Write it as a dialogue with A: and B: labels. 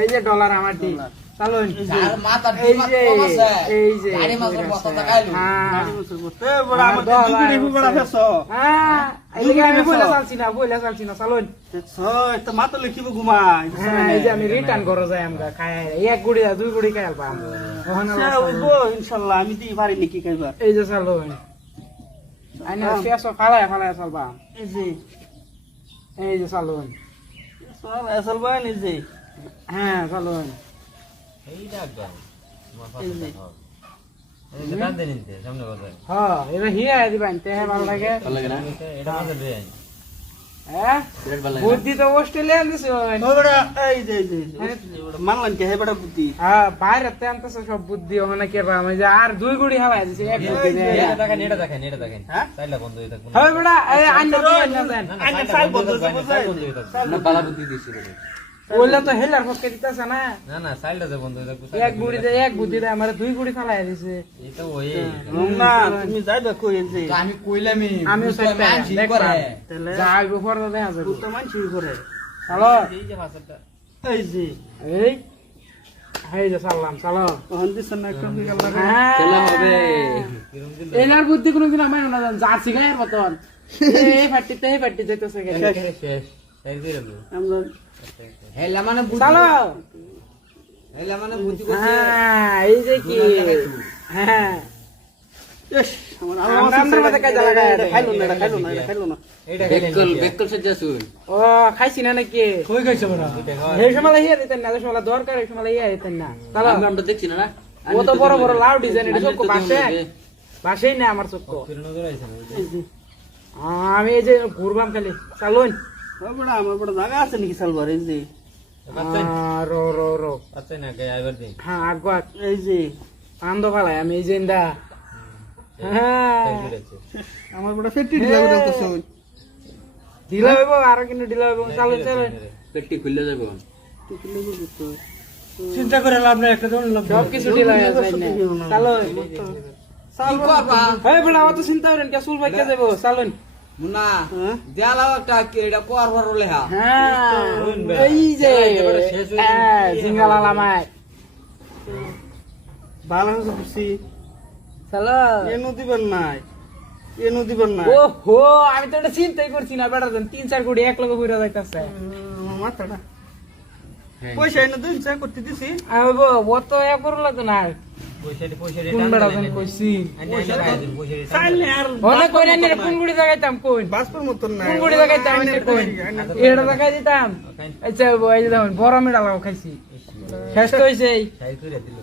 A: এই যে ডলার আমার।
B: টাকাইলো।
A: হ্যাঁ। হ্যাঁ। হ্যাঁ আমি
C: দুগুনি
A: বইলা
C: বেচো।
A: চালছি না বইলা চালছি না চালুন।
C: দেখছ, এতো মাথা লিখিব ঘুমাই।
A: এই যে আমি রিটার্ন করে যাই আমরা খাই এক গুড়ি দুই
C: পারি নাকি খাইবা।
A: এই যে চালুন। ফালায় ফালায় চালবা।
C: এই যে,
A: এই যে চালুন।
C: এই যে,
A: হ্যাঁ চালুন
B: এই ডাক দাও। তোমার পাশে
C: যে।
B: এই যে টান নিতে, সামনে কথা।
A: হ্যাঁ এবার হিয়া দিবেন তে ভালো লাগে
B: এটা মাথায় দিয়ে
A: হ্যাঁ বুদ্ধি তো অস্ট্রেলিয়ান দিছে
C: এই যে, এই যে, এই যে, এই বড়া, মানলাম কে, হে বুদ্ধি।
A: হ্যাঁ বাইরে তে আনতেছে সব বুদ্ধি ওখানে কে পাম এই যে আর দুই গুড়ি হাওয়াই দিছে এক বুদ্ধি।
B: এটা দেখেন, এটা দেখেন, এটা দেখেন।
C: হ্যাঁ?
B: বন্ধ
A: বেটা এই না,
B: হয়ে
C: হয়ে
B: সাইড হয়ে।
A: ওইলা তো হেলার পক্ষে দিতেছে না।
B: না, না, সাইডটা যে বন্ধ
A: এক বুড়ি এক বুদ্ধি দেয় আমার দুই গুড়ি ফালাই দিছে।
B: এই তো ওই।
C: না, তুমি যাইবা কই, যে,
B: আমি কইলামই।
C: তাহলে
A: আইব পরে দেখা যাবে।
C: মানছি করে।
A: চলো।
B: এই যে ভাষাটা
C: এই যে,
A: এই। এই যে চাললাম চলো।
C: ওখান না একটা বিকাল লাগে।
A: হ্যাঁ।
B: দিল
A: বুদ্ধি কোনো দিন আমার না জান জার্সি গায়ের মতন। এই ফাটিতে এই ফাটি যাইতেছে
B: শেষ। শেষ সাইড দিয়ে রাখব
C: আমরা
B: হেলা মানে
A: চলো
B: হেলা মানে বুদ্ধি
A: হ্যাঁ এই যে কি? হ্যাঁ।
C: ইস, আমার আল্লাহ
A: আমরা
C: মাসে
A: আমরা মধ্যে কাজে লাগায়
C: এটা
A: দেয়।
C: খাইলো না, এটা খাইলো না, এটা খাইলো না।
B: এইটা
D: বেকল বেকল সাজা শুন
A: ও খাইছি না নাকি? দরকার
D: দেখছি না না?
A: ও তো বড় বড় লাউ ডিজাইন এটা
D: তো
A: বাসে। বাসেই না আমার চোখ।
B: নজর
C: এই যে,
A: আমি এই যে ঘুরবাম খালি। চালুন।
C: বড়া, আমার বড় জায়গা আছে নাকি সালবার এই যে?
A: আহ, রো রো রো।
B: পাচ্ছেন না কে আইবার দিন।
A: হ্যাঁ
C: এই যে
A: আমি এই যে হ্যাঁ।
C: আমার বড় ফেটি ঢিলা করে দিতেছে
A: ঢিলা হইব আরও কিন্তু ঢিলা হইব চালুন চালুন
D: পেটটি খুলে যাবে
A: চিন্তা করে লাভ নাই একটা সব কিছু ঢিলা হয়ে যায় না। এই অত চিন্তা করেন কে চুল বাইকে যাব চালুন।
B: মুন্না
C: হ্যাঁ?
B: দেয়ালাও একটা লেহা
A: হ্যাঁ এই যে
B: হয়ে।
A: হ্যাঁ
C: ভালো হয়েছে এনু দিবেন নাই এনু দিবেন নাই।
A: ও হো আমি তো এটা চিন্তাই করছি না বেটা দেন তিন চার কোটি এক লগে ঘুরে যাইতেছে।
C: মাথাটা। পয়সা এনে দিন চা করতে দিছি।
A: আমি ও তো এক করল তো না আচ্ছা বড় মেডাল খাইছি। শেষ তো
B: দিল।